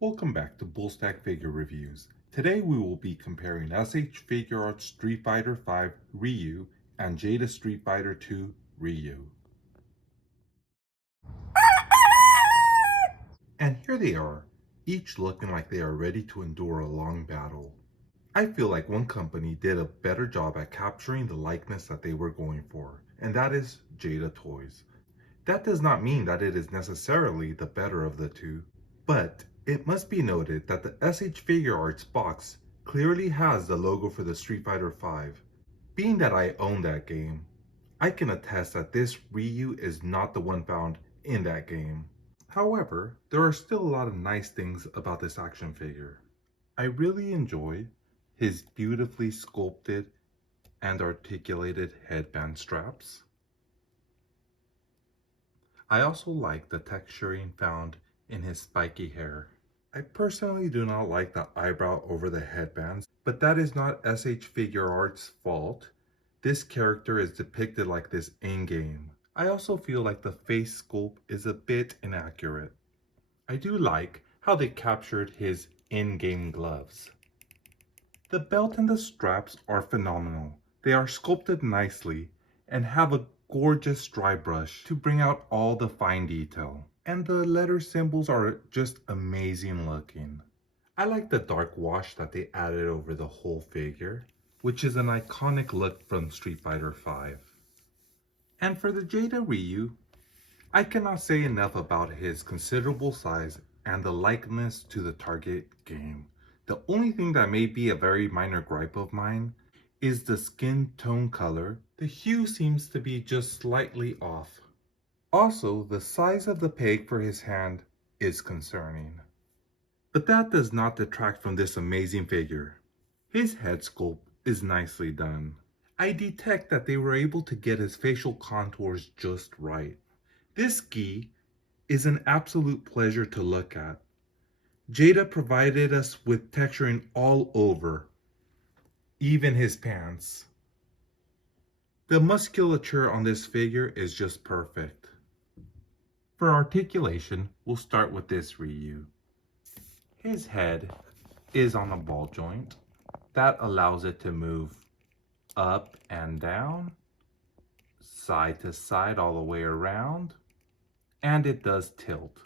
Welcome back to Stag Figure Reviews. Today we will be comparing SH Figuarts Street Fighter V Ryu and Jada Street Fighter II Ryu. And here they are, each looking like they are ready to endure a long battle. I feel like one company did a better job at capturing the likeness that they were going for, and that is Jada Toys. That does not mean that it is necessarily the better of the two, but it must be noted that the SH Figuarts box clearly has the logo for the Street Fighter V. Being that I own that game, I can attest that this Ryu is not the one found in that game. However, there are still a lot of nice things about this action figure. I really enjoy his beautifully sculpted and articulated headband straps. I also like the texturing found in his spiky hair. I personally do not like the eyebrow over the headbands, but that is not SH Figuarts' fault. This character is depicted like this in-game. I also feel like the face sculpt is a bit inaccurate. I do like how they captured his in-game gloves. The belt and the straps are phenomenal. They are sculpted nicely and have a gorgeous dry brush to bring out all the fine detail. And the letter symbols are just amazing looking. I like the dark wash that they added over the whole figure, which is an iconic look from Street Fighter V. And for the Jada Ryu, I cannot say enough about his considerable size and the likeness to the target game. The only thing that may be a very minor gripe of mine is the skin tone color. The hue seems to be just slightly off. Also, the size of the peg for his hand is concerning. But that does not detract from this amazing figure. His head sculpt is nicely done. I detect that they were able to get his facial contours just right. This gi is an absolute pleasure to look at. Jada provided us with texturing all over, even his pants. The musculature on this figure is just perfect. For articulation, we'll start with this Ryu. His head is on a ball joint. That allows it to move up and down, side to side, all the way around, and it does tilt.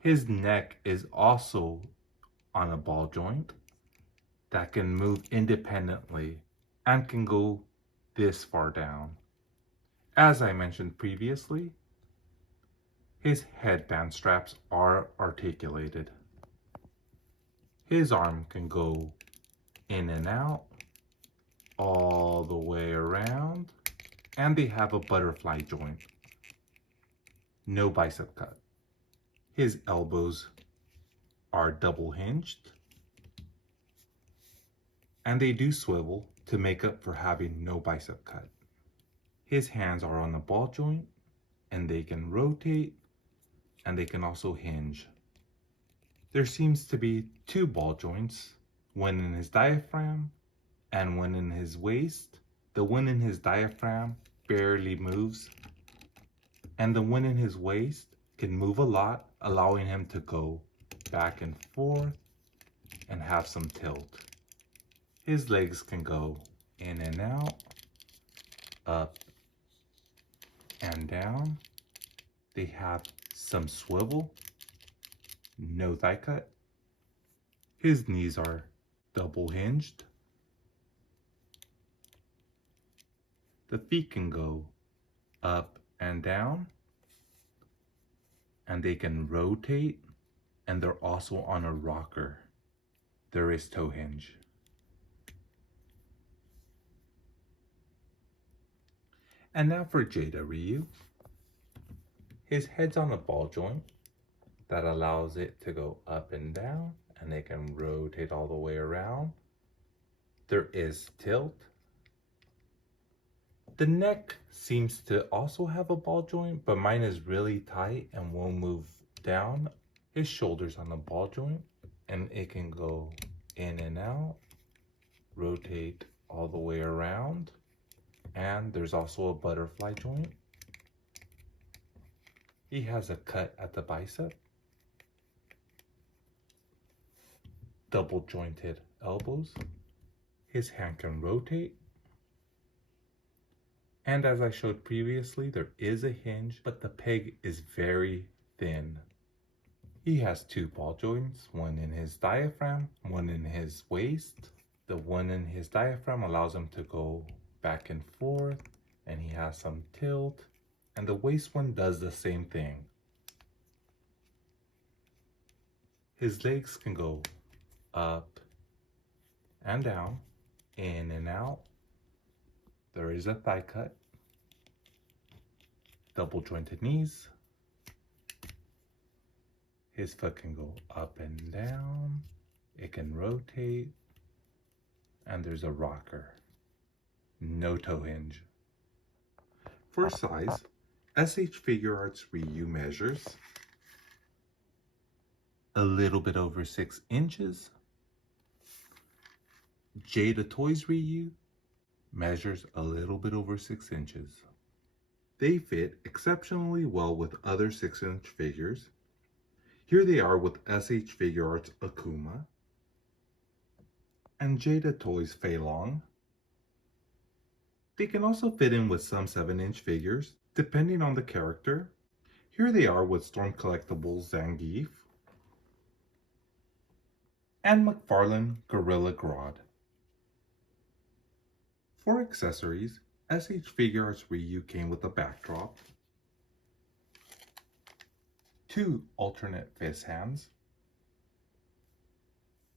His neck is also on a ball joint that can move independently and can go this far down. As I mentioned previously, his headband straps are articulated. His arm can go in and out, all the way around, and they have a butterfly joint. No bicep cut. His elbows are double hinged, and they do swivel to make up for having no bicep cut. His hands are on the ball joint, and they can rotate, and they can also hinge. There seems to be two ball joints, one in his diaphragm and one in his waist. The one in his diaphragm barely moves, and the one in his waist can move a lot, allowing him to go back and forth and have some tilt. His legs can go in and out, up and down. They have some swivel, no thigh cut. His knees are double hinged. The feet can go up and down, and they can rotate, and they're also on a rocker. There is toe hinge. And now for Jada Ryu. His head's on a ball joint that allows it to go up and down, and they can rotate all the way around. There is tilt. The neck seems to also have a ball joint, but mine is really tight and won't move down. His shoulder's on a ball joint, and it can go in and out, rotate all the way around, and there's also a butterfly joint. He has a cut at the bicep, double jointed elbows. His hand can rotate. And as I showed previously, there is a hinge, but the peg is very thin. He has 2 ball joints, one in his diaphragm, one in his waist. The one in his diaphragm allows him to go back and forth, and he has some tilt, and the waist one does the same thing. His legs can go up and down, in and out. There is a thigh cut, double jointed knees. His foot can go up and down, it can rotate, and there's a rocker. No toe hinge. For size, SH Figuarts Ryu measures a little bit over 6 inches. Jada Toys Ryu measures a little bit over 6 inches. They fit exceptionally well with other 6-inch figures. Here they are with SH Figuarts Akuma and Jada Toys Fei Long. They can also fit in with some 7-inch figures, depending on the character. Here they are with Storm Collectibles Zangief and McFarlane Gorilla Grodd. For accessories, SH Figuarts Ryu came with a backdrop, 2 alternate fist hands,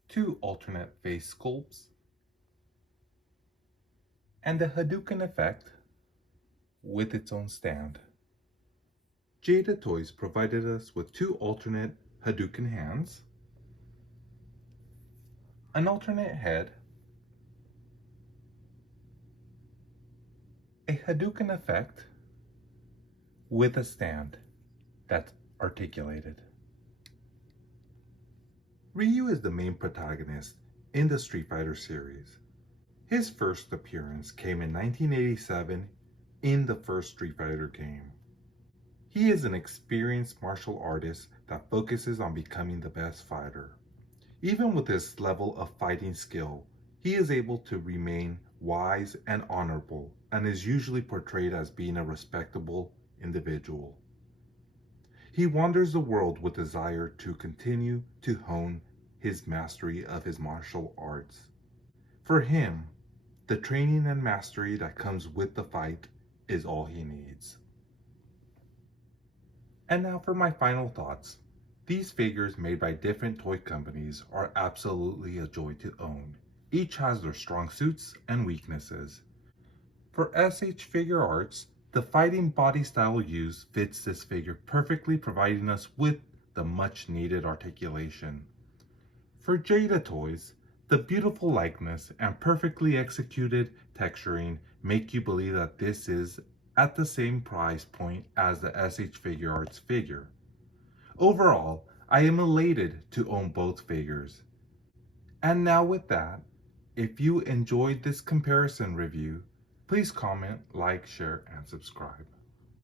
2 alternate face sculpts, and the Hadouken effect with its own stand. Jada Toys provided us with 2 alternate Hadouken hands, an alternate head, a Hadouken effect with a stand that's articulated. Ryu is the main protagonist in the Street Fighter series. His first appearance came in 1987 in the first Street Fighter game. He is an experienced martial artist that focuses on becoming the best fighter. Even with his level of fighting skill, he is able to remain wise and honorable, and is usually portrayed as being a respectable individual. He wanders the world with desire to continue to hone his mastery of his martial arts. For him, the training and mastery that comes with the fight is all he needs. And now for my final thoughts. These figures made by different toy companies are absolutely a joy to own. Each has their strong suits and weaknesses. For SH Figuarts, the fighting body style used fits this figure perfectly, providing us with the much needed articulation. For Jada Toys, the beautiful likeness and perfectly executed texturing make you believe that this is at the same price point as the SH Figuarts figure. Overall, I am elated to own both figures. And now with that, if you enjoyed this comparison review, please comment, like, share, and subscribe.